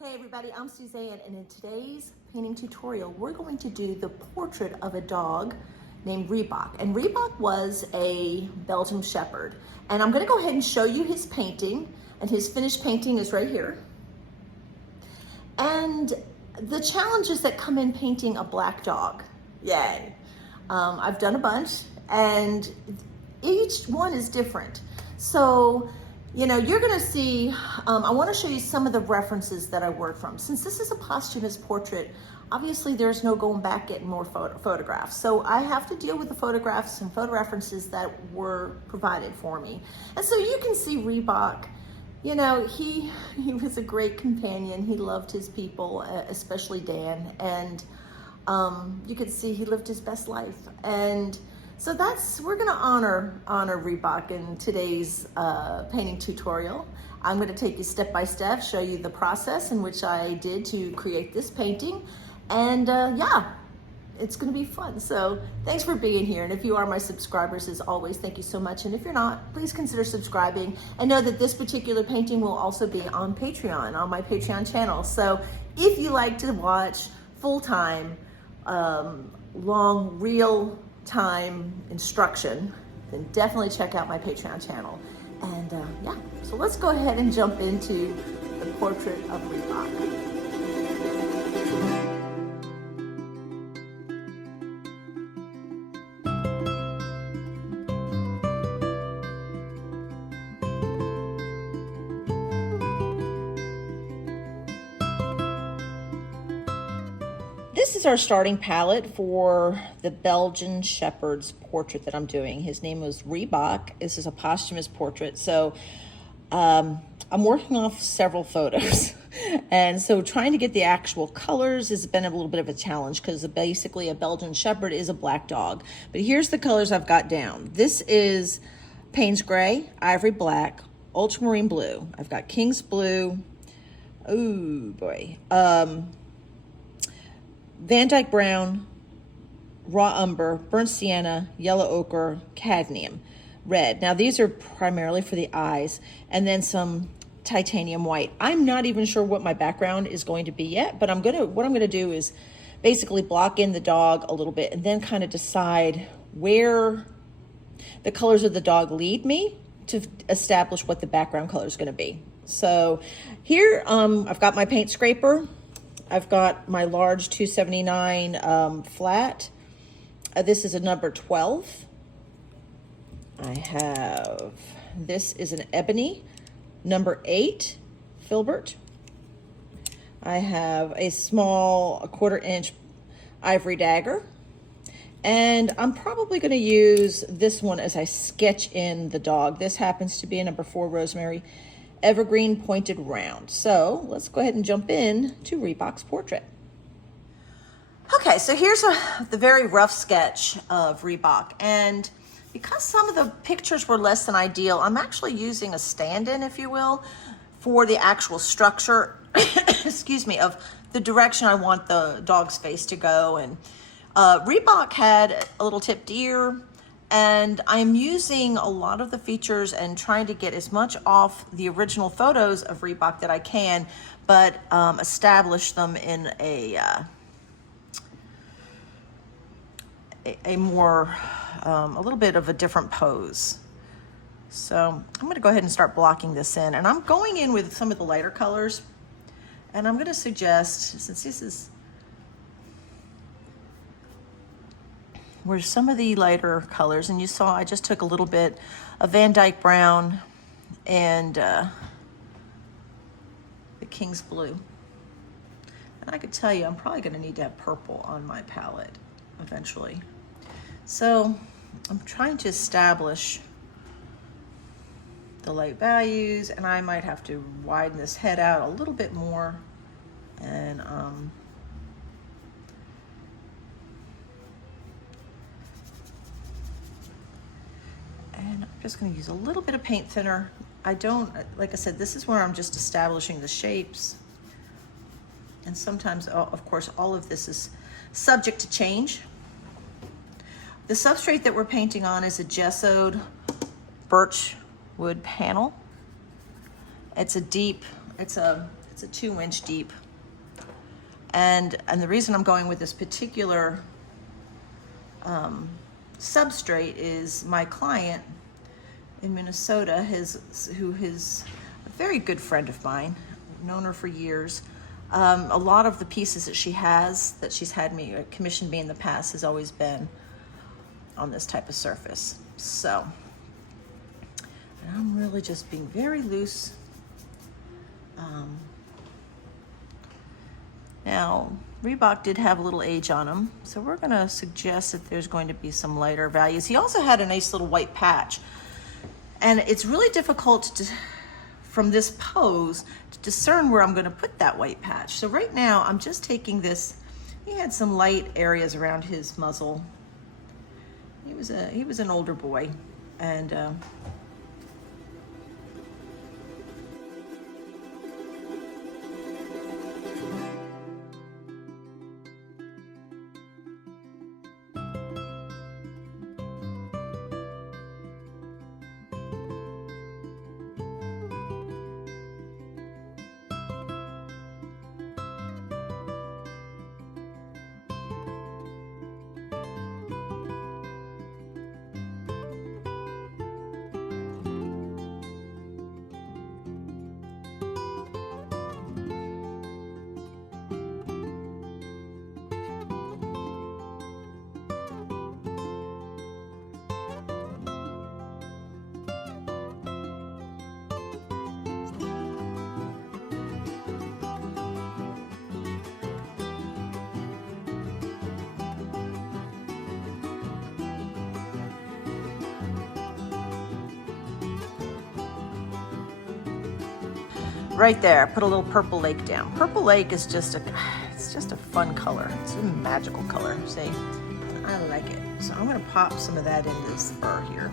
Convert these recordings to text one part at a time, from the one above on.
Hey everybody, I'm Suzanne, and in today's painting tutorial, we're going to do the portrait of a dog named Reebok. And Reebok was a Belgium Shepherd. And I'm gonna go ahead and show you his painting, and his finished painting is right here. And the challenges that come in painting a black dog, yay. I've done a bunch, and each one is different. So, you know, you're gonna see, I wanna show you some of the references that I work from. Since this is a posthumous portrait, obviously there's no going back getting more photographs. So I have to deal with the photographs and photo references that were provided for me. And so you can see Reebok, you know, he was a great companion. He loved his people, especially Dan. And you could see he lived his best life. And so we're gonna honor Reebok in today's painting tutorial. I'm gonna take you step by step, show you the process in which I did to create this painting. And yeah, it's gonna be fun. So thanks for being here. And if you are my subscribers, as always, thank you so much. And if you're not, please consider subscribing. And know that this particular painting will also be on Patreon, on my Patreon channel. So if you like to watch full-time, long, real time instruction, then definitely check out my Patreon channel. And yeah, so let's go ahead and jump into the portrait of Reebok. This is our starting palette for the Belgian Shepherd's portrait that I'm doing. His name was Reebok. This is a posthumous portrait. So I'm working off several photos. And so trying to get the actual colors has been a little bit of a challenge because basically a Belgian Shepherd is a black dog. But here's the colors I've got down. This is Payne's Gray, Ivory Black, Ultramarine Blue. I've got King's Blue. Oh boy. Van Dyke Brown, Raw Umber, Burnt Sienna, Yellow Ochre, Cadmium, Red. Now these are primarily for the eyes, and then some titanium white. I'm not even sure what my background is going to be yet, but what I'm gonna do is basically block in the dog a little bit and then kind of decide where the colors of the dog lead me to establish what the background color is gonna be. So here I've got my paint scraper. I've got my large 279 flat. This is a number 12. This is an ebony, number 8 filbert. I have a small 1/4 inch ivory dagger. And I'm probably gonna use this one as I sketch in the dog. This happens to be a number 4 rosemary evergreen pointed round. So let's go ahead and jump in to Reebok's portrait. Okay, so here's the very rough sketch of Reebok. And because some of the pictures were less than ideal, I'm actually using a stand-in, if you will, for the actual structure, excuse me, of the direction I want the dog's face to go. And Reebok had a little tipped ear, and I'm using a lot of the features and trying to get as much off the original photos of Reebok that I can, but establish them in a little bit of a different pose. So I'm gonna go ahead and start blocking this in, and I'm going in with some of the lighter colors, and I'm gonna suggest, since this is where some of the lighter colors, and you saw I just took a little bit of Van Dyke Brown and the King's Blue. And I could tell you I'm probably gonna need to have purple on my palette eventually. So I'm trying to establish the light values, and I might have to widen this head out a little bit more. And I'm just going to use a little bit of paint thinner. Like I said, this is where I'm just establishing the shapes. And sometimes, of course, all of this is subject to change. The substrate that we're painting on is a gessoed birch wood panel. It's a It's a 2-inch deep. And the reason I'm going with this particular substrate is my client in Minnesota, who is a very good friend of mine. I've known her for years. A lot of the pieces that she's had me commission me in the past has always been on this type of surface. So, and I'm really just being very loose. Now, Reebok did have a little age on them, so we're gonna suggest that there's going to be some lighter values. He also had a nice little white patch, and it's really difficult from this pose to discern where I'm gonna put that white patch. So right now, I'm just taking this. He had some light areas around his muzzle. He was an older boy, and right there, put a little Purple Lake down. Purple Lake is just a fun color. It's a magical color, see? I like it. So I'm gonna pop some of that into this fur here.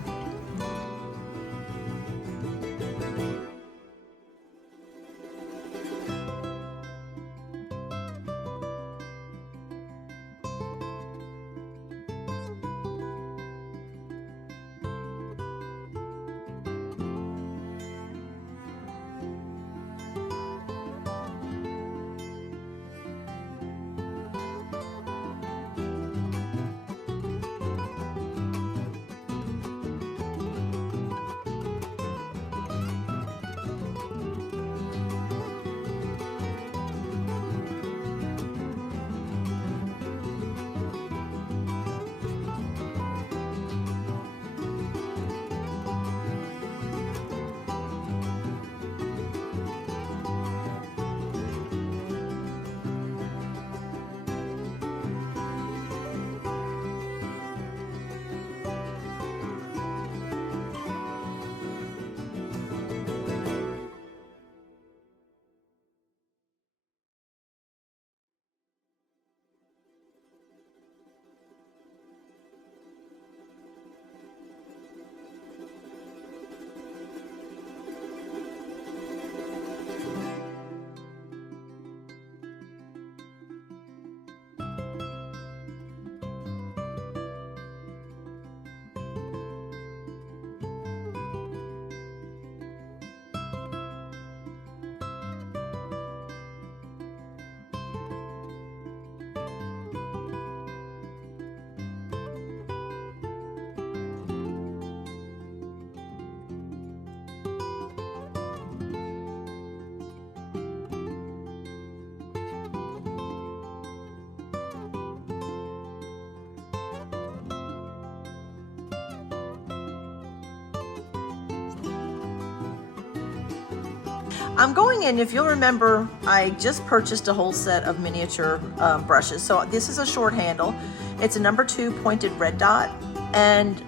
I'm going in, if you'll remember, I just purchased a whole set of miniature brushes. So this is a short handle. It's a number 2 pointed red dot. And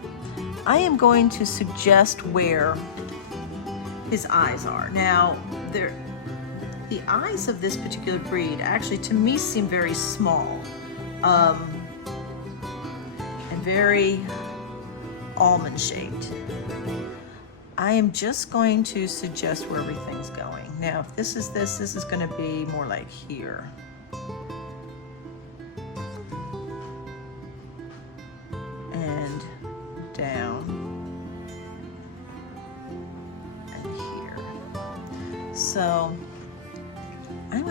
I am going to suggest where his eyes are. Now, the eyes of this particular breed actually, to me, seem very small and very almond shaped. I am just going to suggest where everything's going. Now, if this is going to be more like here. And down. And here. So,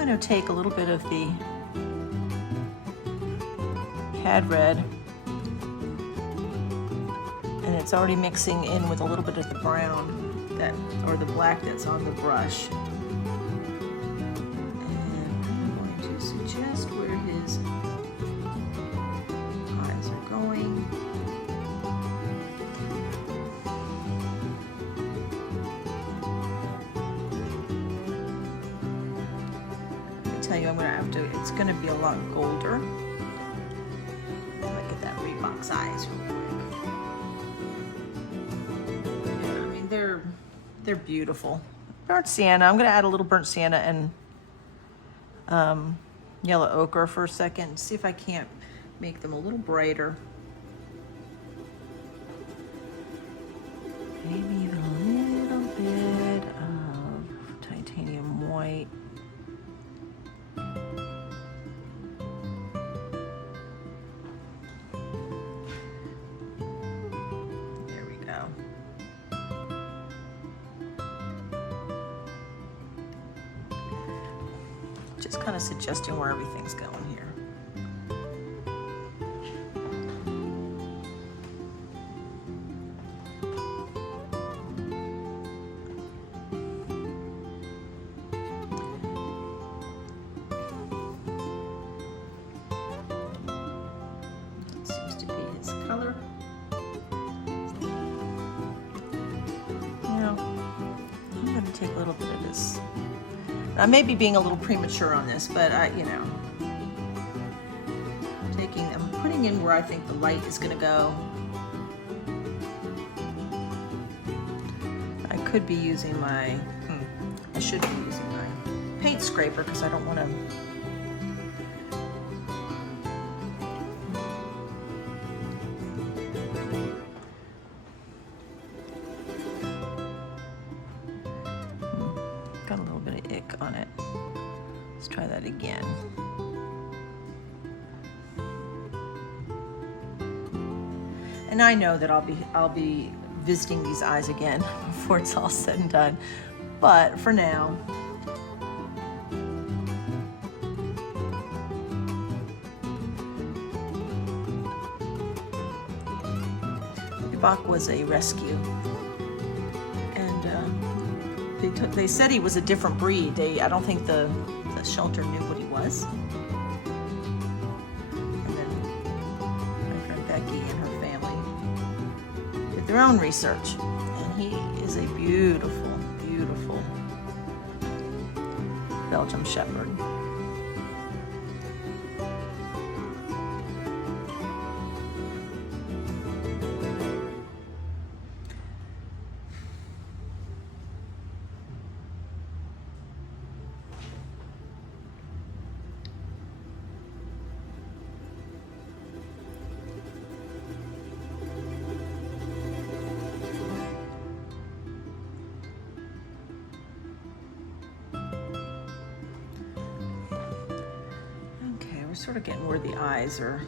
going to take a little bit of the cad red, and it's already mixing in with a little bit of the brown or the black that's on the brush. And I'm going to suggest where his eyes are going. Tell you, I'm gonna have to, it's gonna be a lot golder. Look at that Reebok's eyes real quick. Yeah, I mean, they're beautiful. Burnt sienna, I'm gonna add a little burnt sienna and yellow ochre for a second, see if I can't make them a little brighter. Maybe even a little bit of titanium white. Just kind of suggesting where everything's going here. That seems to be his color. Now, I'm going to take a little bit of this. I may be being a little premature on this, but I'm putting in where I think the light is going to go. I could be using I should be using my paint scraper because I don't want to. Got a little bit of ick on it. Let's try that again. And I know that I'll be visiting these eyes again before it's all said and done. But for now, Reebok was a rescue. They said he was a different breed. I don't think the shelter knew what he was. And then my friend Becky and her family did their own research. And he is a beautiful, beautiful Belgium Shepherd. Sort of getting where the eyes are.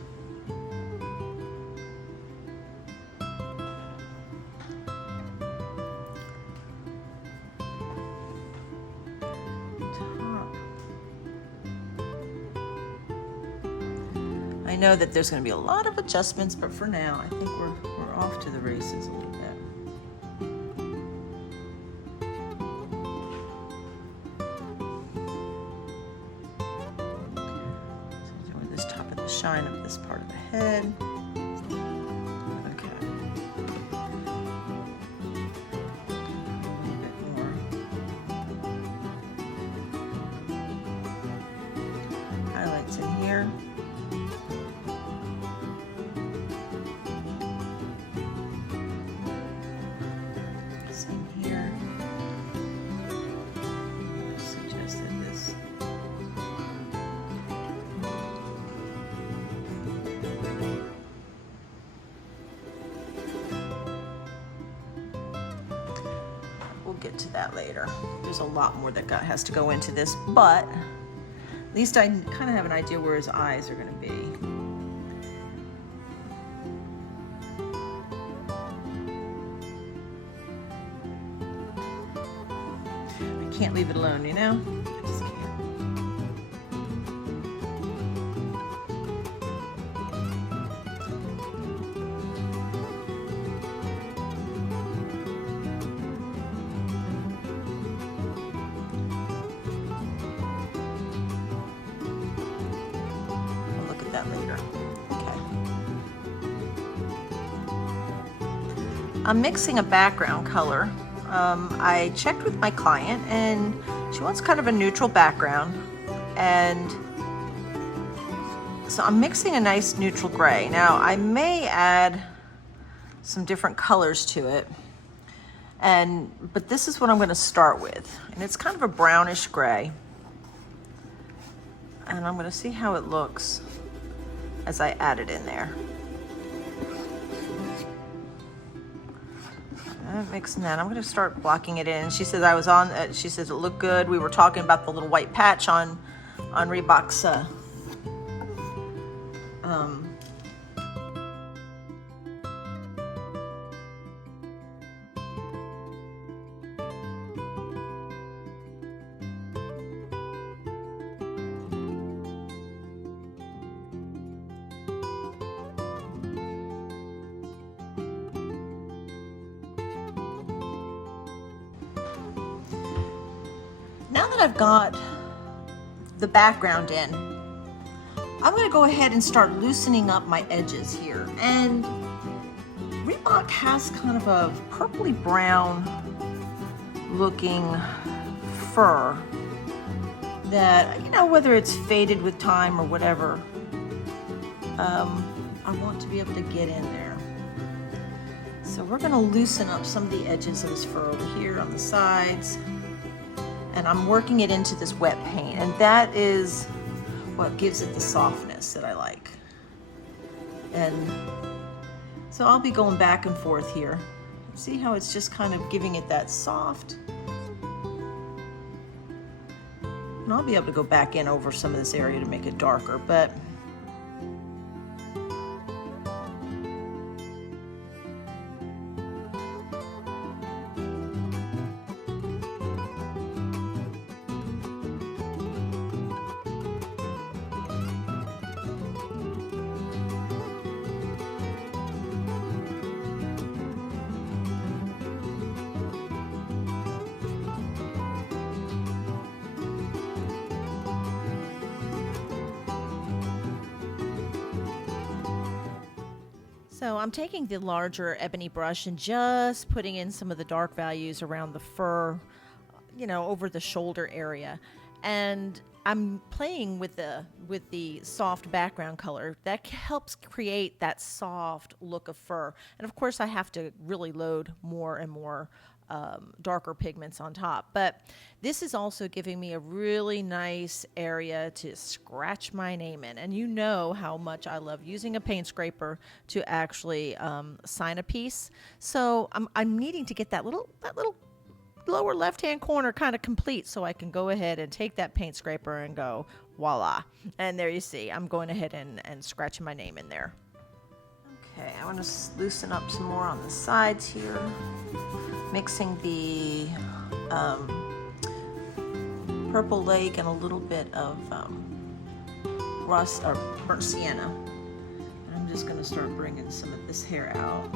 Top. I know that there's going to be a lot of adjustments, but for now, I think we're off to the races a little bit. Shine of this part of the head. Okay. A little bit more. Highlights in here. Same here. Suggested this. Get to that later. There's a lot more that has to go into this, but at least I kind of have an idea where his eyes are going to be. I can't leave it alone, you know? I just can't. I'm mixing a background color. I checked with my client and she wants kind of a neutral background, and so I'm mixing a nice neutral gray. Now I may add some different colors to it, but this is what I'm going to start with, and it's kind of a brownish gray, and I'm going to see how it looks as I add it in there. Mixing that, I'm going to start blocking it in. She says she says it looked good. We were talking about the little white patch on Reebok's Now that I've got the background in, I'm going to go ahead and start loosening up my edges here. And Reebok has kind of a purpley brown looking fur that, you know, whether it's faded with time or whatever, I want to be able to get in there. So we're going to loosen up some of the edges of this fur over here on the sides. And I'm working it into this wet paint, and that is what gives it the softness that I like. And so I'll be going back and forth here. See how it's just kind of giving it that soft. And I'll be able to go back in over some of this area to make it darker, but so I'm taking the larger ebony brush and just putting in some of the dark values around the fur, you know, over the shoulder area. And I'm playing with the soft background color. That helps create that soft look of fur. And of course I have to really load more and more darker pigments on top. But this is also giving me a really nice area to scratch my name in. And you know how much I love using a paint scraper to actually sign a piece. So I'm needing to get that little lower left-hand corner kind of complete, so I can go ahead and take that paint scraper and go, voila. And there you see, I'm going ahead and scratching my name in there. Okay, I want to loosen up some more on the sides here. Mixing the purple lake and a little bit of rust or burnt sienna. And I'm just going to start bringing some of this hair out.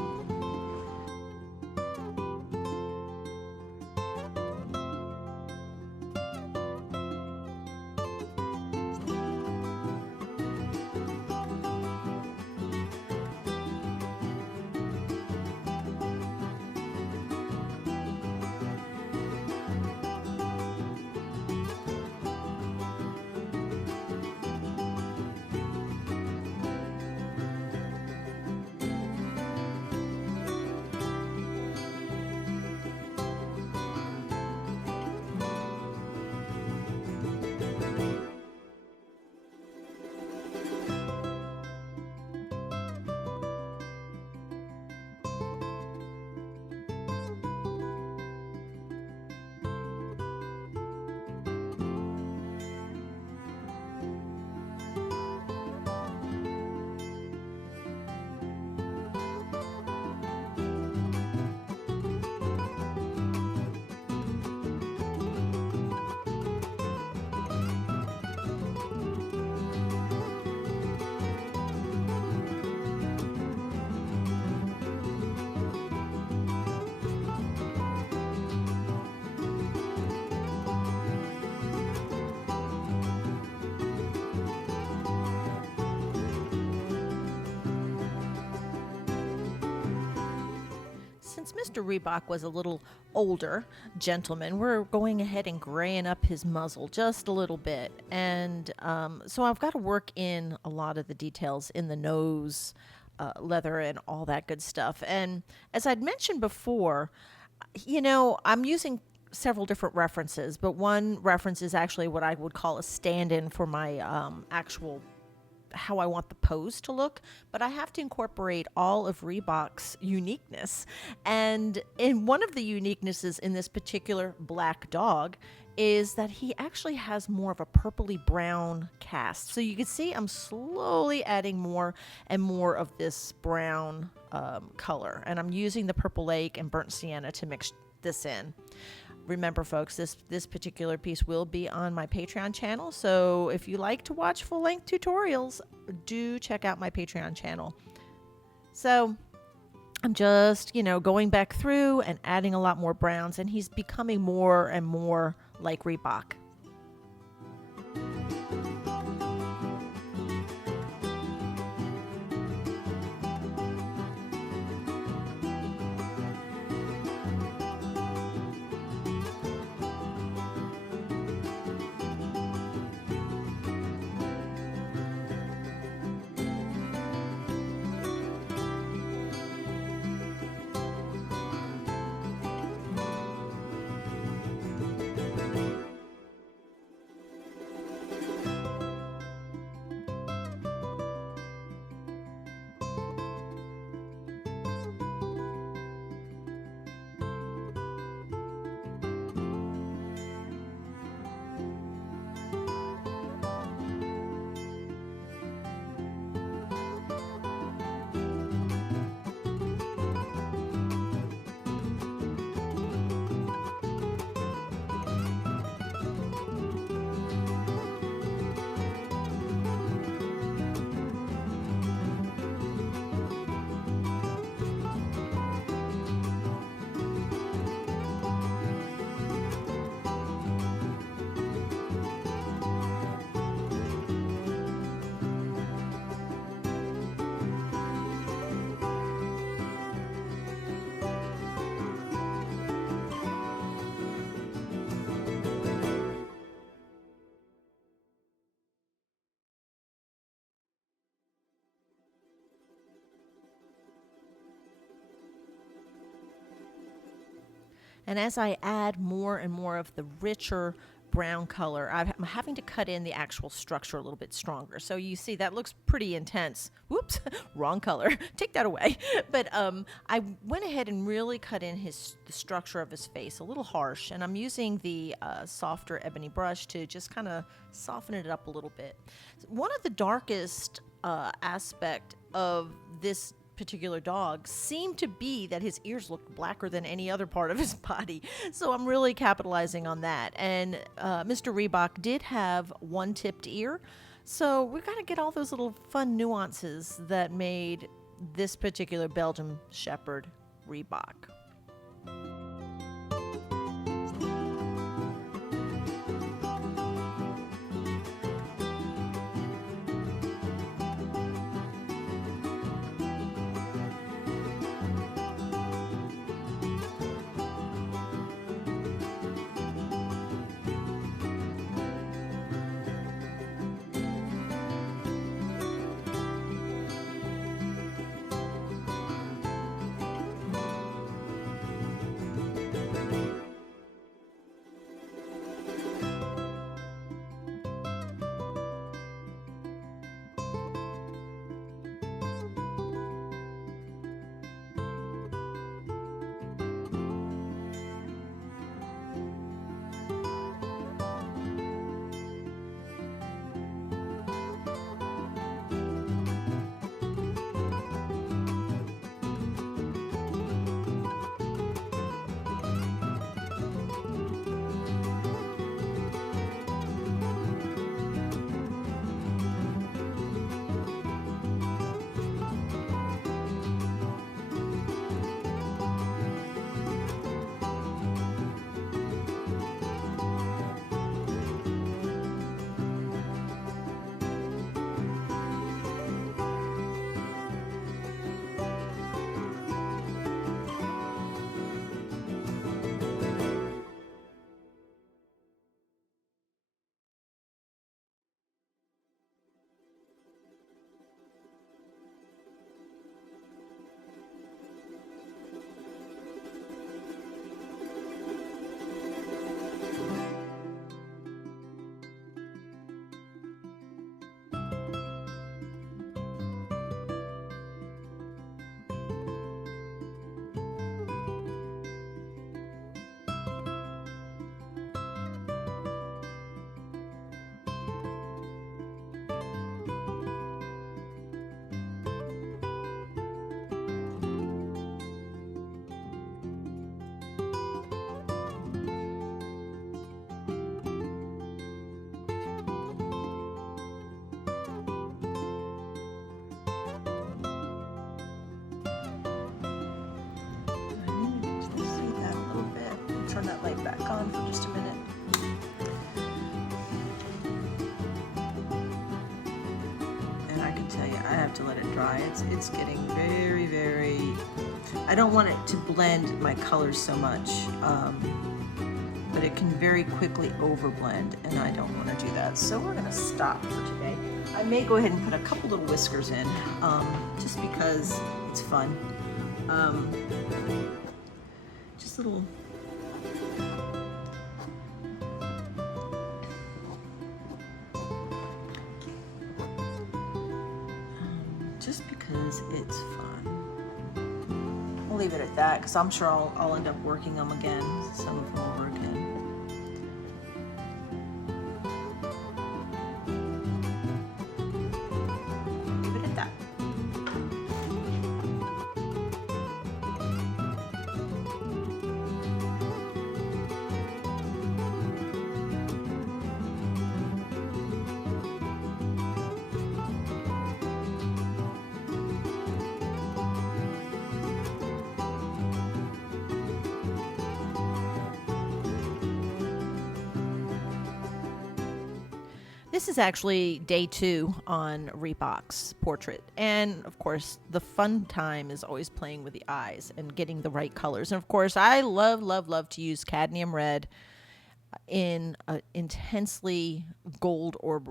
Mr. Reebok was a little older gentleman, we're going ahead and graying up his muzzle just a little bit. And so I've got to work in a lot of the details in the nose, leather, and all that good stuff. And as I'd mentioned before, I'm using several different references, but one reference is actually what I would call a stand-in for my actual how I want the pose to look, but I have to incorporate all of Reebok's uniqueness. And in one of the uniquenesses in this particular black dog is that he actually has more of a purpley brown cast. So you can see I'm slowly adding more and more of this brown color, and I'm using the purple lake and burnt sienna to mix this in. Remember, folks, this particular piece will be on my Patreon channel, so if you like to watch full-length tutorials, do check out my Patreon channel. So I'm just, going back through and adding a lot more browns, and he's becoming more and more like Reebok. And as I add more and more of the richer brown color, I'm having to cut in the actual structure a little bit stronger. So you see that looks pretty intense. Whoops, wrong color. Take that away. But I went ahead and really cut in the structure of his face, a little harsh. And I'm using the softer ebony brush to just kind of soften it up a little bit. One of the darkest aspect of this particular dog seemed to be that his ears looked blacker than any other part of his body. So I'm really capitalizing on that. And Mr. Reebok did have one tipped ear. So we got to get all those little fun nuances that made this particular Belgium Shepherd Reebok. turn that light back on for just a minute. And I can tell you, I have to let it dry. It's getting very, very, I don't want it to blend my colors so much, but it can very quickly overblend, and I don't want to do that. So we're gonna stop for today. I may go ahead and put a couple little whiskers in, just because it's fun. Just little, just because it's fun. I'll leave it at that, because I'm sure I'll end up working them again, some of them over again. This is actually day 2 on Reebok's portrait. And of course, the fun time is always playing with the eyes and getting the right colors. And of course, I love to use cadmium red in intensely gold or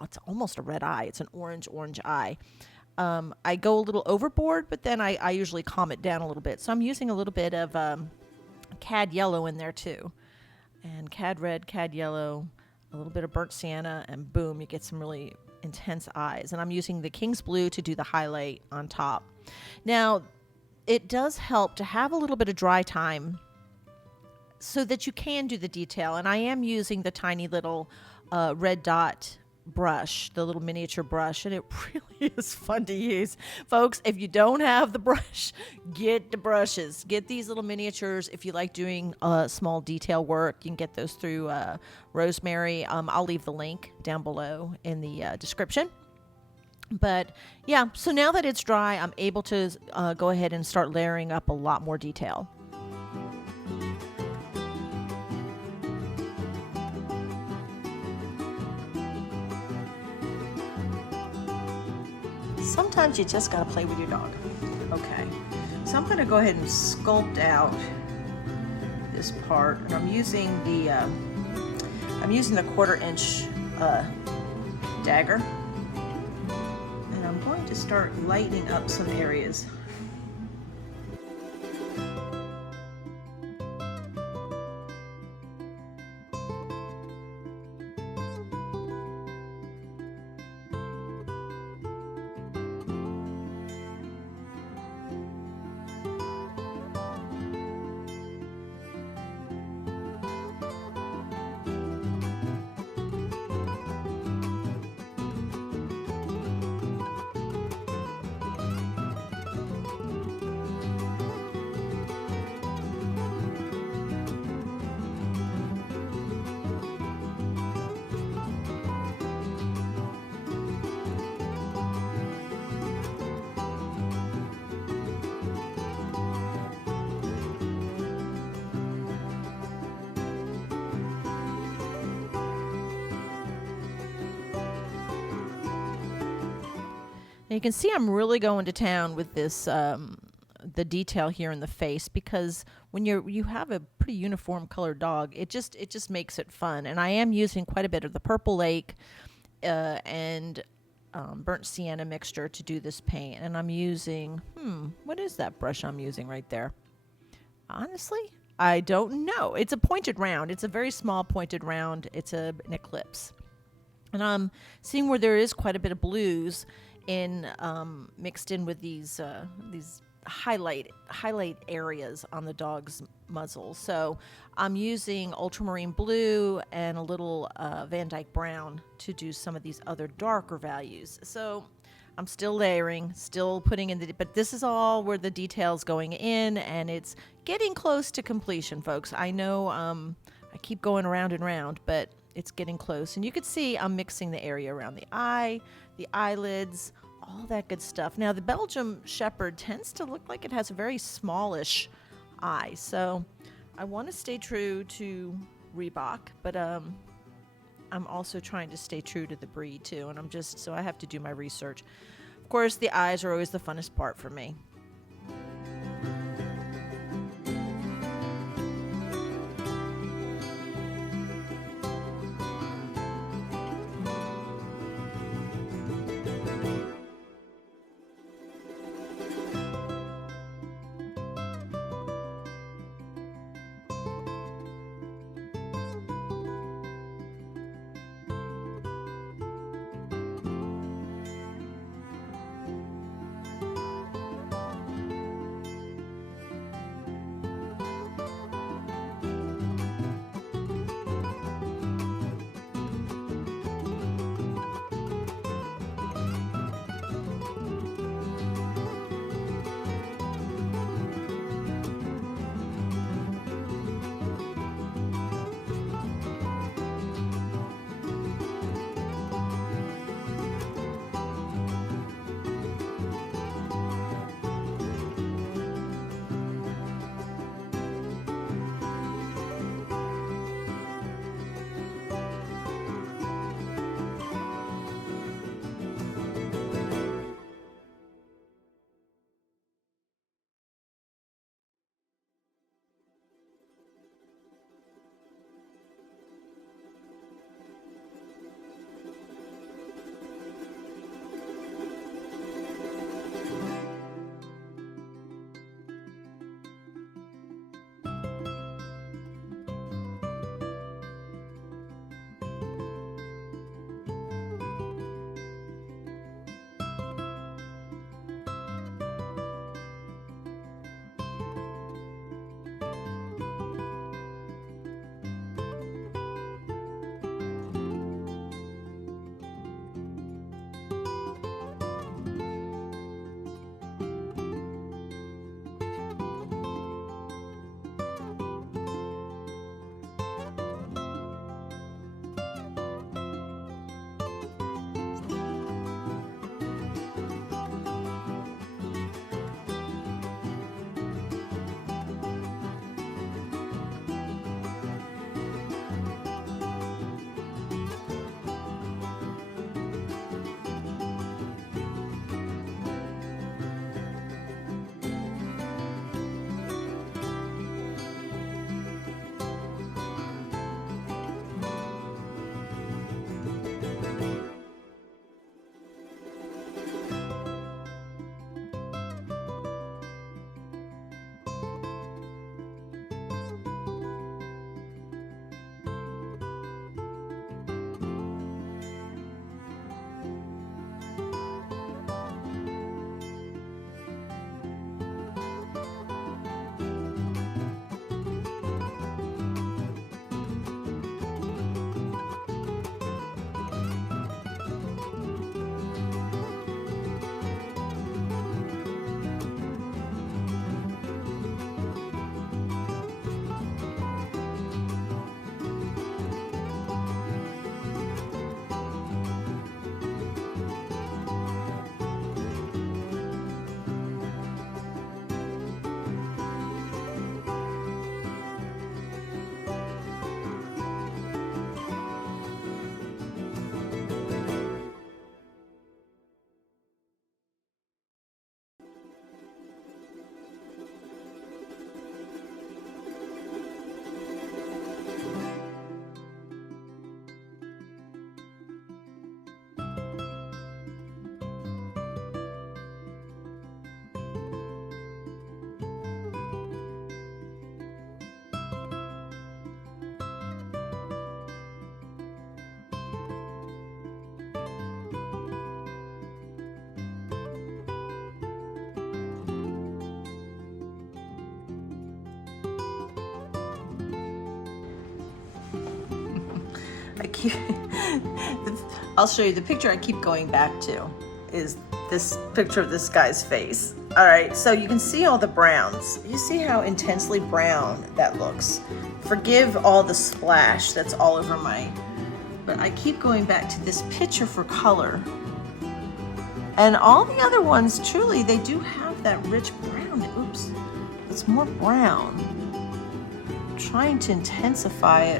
it's almost a red eye. It's an orange eye. I go a little overboard, but then I usually calm it down a little bit. So I'm using a little bit of cad yellow in there too. And cad red, cad yellow, a little bit of burnt sienna, and boom, you get some really intense eyes. And I'm using the King's Blue to do the highlight on top. Now, it does help to have a little bit of dry time so that you can do the detail. And I am using the tiny little red dot brush, the little miniature brush, and it really is fun to use. Folks, if you don't have the brush, get the brushes. Get these little miniatures. If you like doing small detail work, you can get those through Rosemary. I'll leave the link down below in the description. But yeah, so now that it's dry, I'm able to go ahead and start layering up a lot more detail. Sometimes you just gotta play with your dog. Okay, so I'm gonna go ahead and sculpt out this part, and I'm using the 1/4 inch dagger, and I'm going to start lightening up some areas. And you can see I'm really going to town with this, the detail here in the face, because when you have a pretty uniform colored dog, it just makes it fun. And I am using quite a bit of the Purple Lake and burnt sienna mixture to do this paint. And I'm using, what is that brush I'm using right there? Honestly, I don't know. It's a pointed round. It's a very small pointed round. It's an Eclipse. And I'm seeing where there is quite a bit of blues in mixed in with these highlight areas on the dog's muzzle. So I'm using ultramarine blue and a little Van Dyke brown to do some of these other darker values. So I'm still layering, still putting in but this is all where the detail's going in, and it's getting close to completion, folks. I know I keep going around and round, but it's getting close. And you can see I'm mixing the area around the eye, the eyelids, all that good stuff. Now, the Belgium Shepherd tends to look like it has a very smallish eye, so I want to stay true to Reebok, but I'm also trying to stay true to the breed too, and so I have to do my research. Of course, the eyes are always the funnest part for me. I keep, I'll show you the picture I keep going back to is this picture of this guy's face. All right, so you can see all the browns. You see how intensely brown that looks. Forgive all the splash that's all over but I keep going back to this picture for color. And all the other ones, truly, they do have that rich brown. Oops, it's more brown. trying to intensify it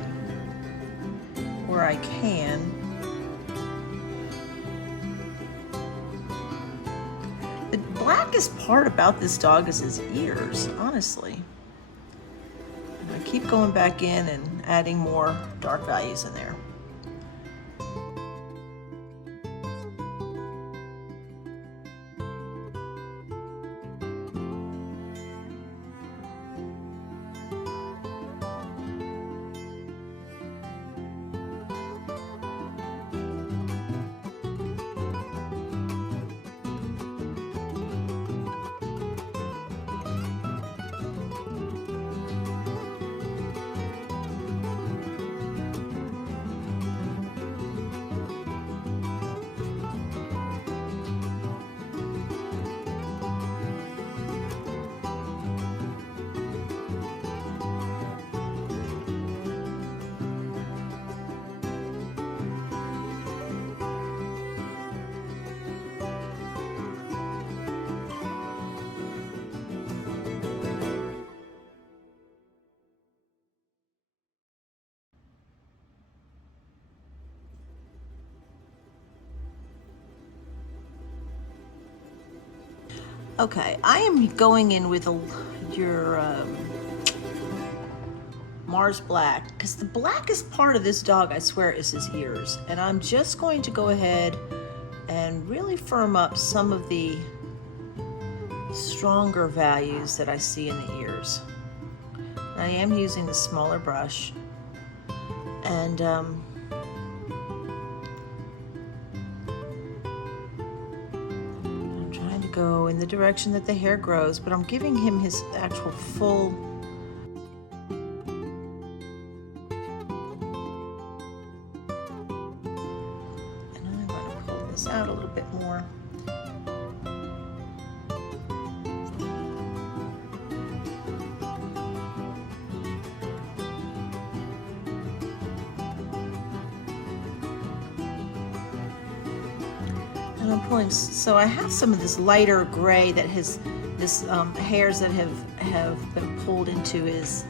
where I can. The blackest part about this dog is his ears, honestly. And I keep going back in and adding more dark values in there. Okay, I am going in with your Mars Black, because the blackest part of this dog, I swear, is his ears. And I'm just going to go ahead and really firm up some of the stronger values that I see in the ears. I am using the smaller brush, and go in the direction that the hair grows, but I'm giving him his actual full and I'm going to pull this out a little bit more. And I'm pulling, so I have some of this lighter gray that has this hairs that have been pulled into his,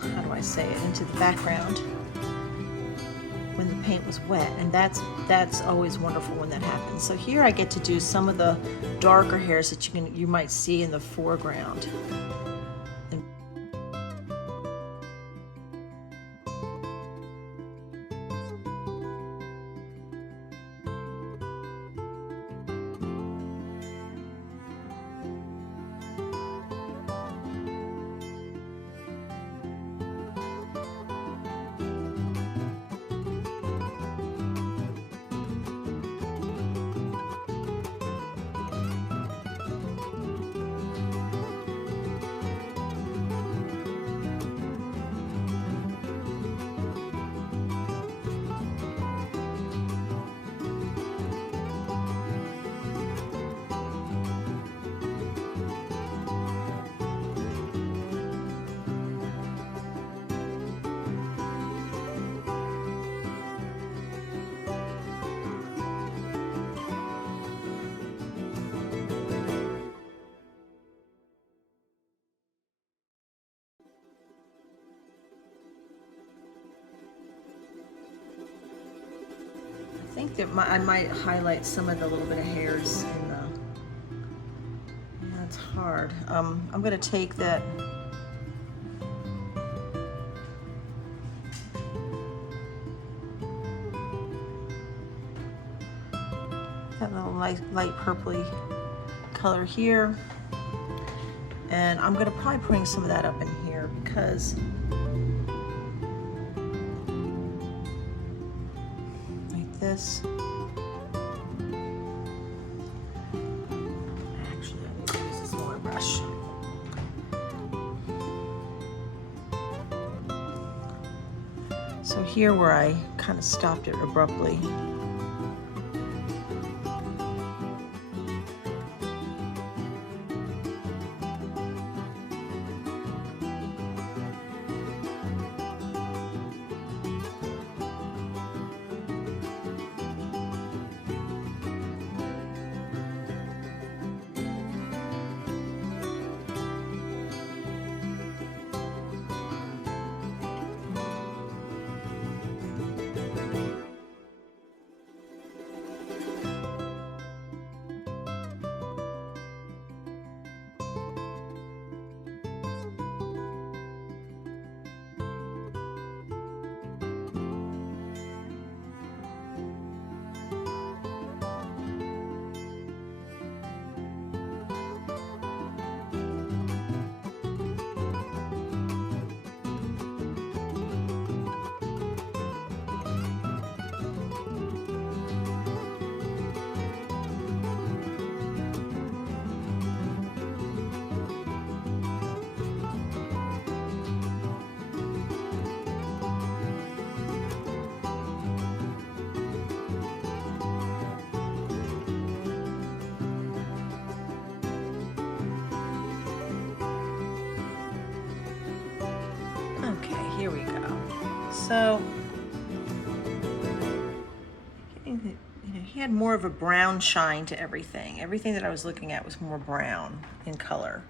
how do I say it, into the background when the paint was wet, and that's always wonderful when that happens. So here I get to do some of the darker hairs that you might see in the foreground. I think that I might highlight some of the little bit of hairs in the, that's hard. I'm going to take that, little light purpley color here, and I'm going to probably bring some of that up in here because this. Actually, I need to use a smaller brush. So here where I kind of stopped it abruptly. here we go. So, he had more of a brown shine to everything. Everything that I was looking at was more brown in color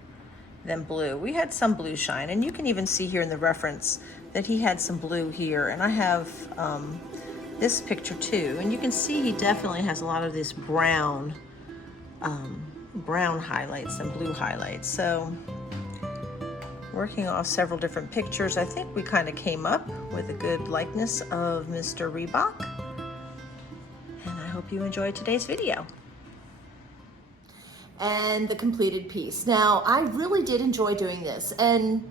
than blue. We had some blue shine, and you can even see here in the reference that he had some blue here, and I have this picture too, and you can see he definitely has a lot of this brown highlights and blue highlights. So working off several different pictures, I think we kind of came up with a good likeness of Mr. Reebok. And I hope you enjoyed today's video. And the completed piece. Now, I really did enjoy doing this. And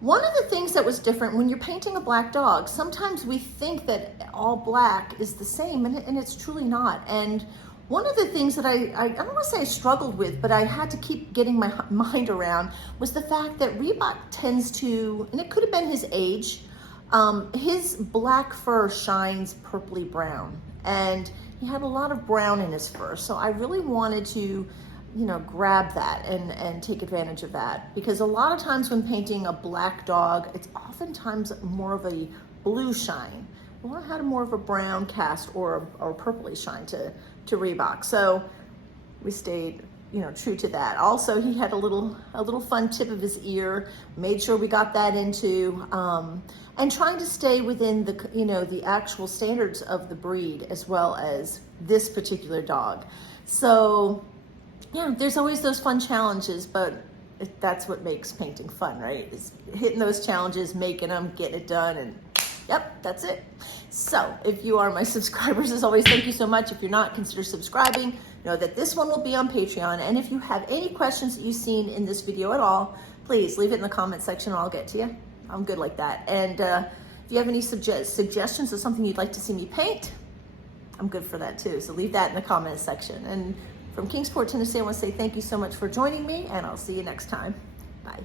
one of the things that was different when you're painting a black dog, sometimes we think that all black is the same, and it's truly not. And one of the things that I don't want to say I struggled with, but I had to keep getting my mind around, was the fact that Reebok tends to, and it could have been his age, his black fur shines purpley brown, and he had a lot of brown in his fur. So I really wanted to, grab that and take advantage of that, because a lot of times when painting a black dog, it's oftentimes more of a blue shine. Well, I had more of a brown cast or purpley shine to Reebok. So we stayed, true to that. Also, he had a little fun tip of his ear, made sure we got that into, and trying to stay within the, the actual standards of the breed as well as this particular dog. So yeah, there's always those fun challenges, but that's what makes painting fun, right? Is hitting those challenges, making them, getting it done, and yep, that's it. So if you are my subscribers, as always, thank you so much. If you're not, consider subscribing. Know that this one will be on Patreon. And if you have any questions that you've seen in this video at all, please leave it in the comment section and I'll get to you. I'm good like that. And if you have any suggestions of something you'd like to see me paint, I'm good for that too. So leave that in the comment section. And from Kingsport, Tennessee, I want to say thank you so much for joining me, and I'll see you next time. Bye.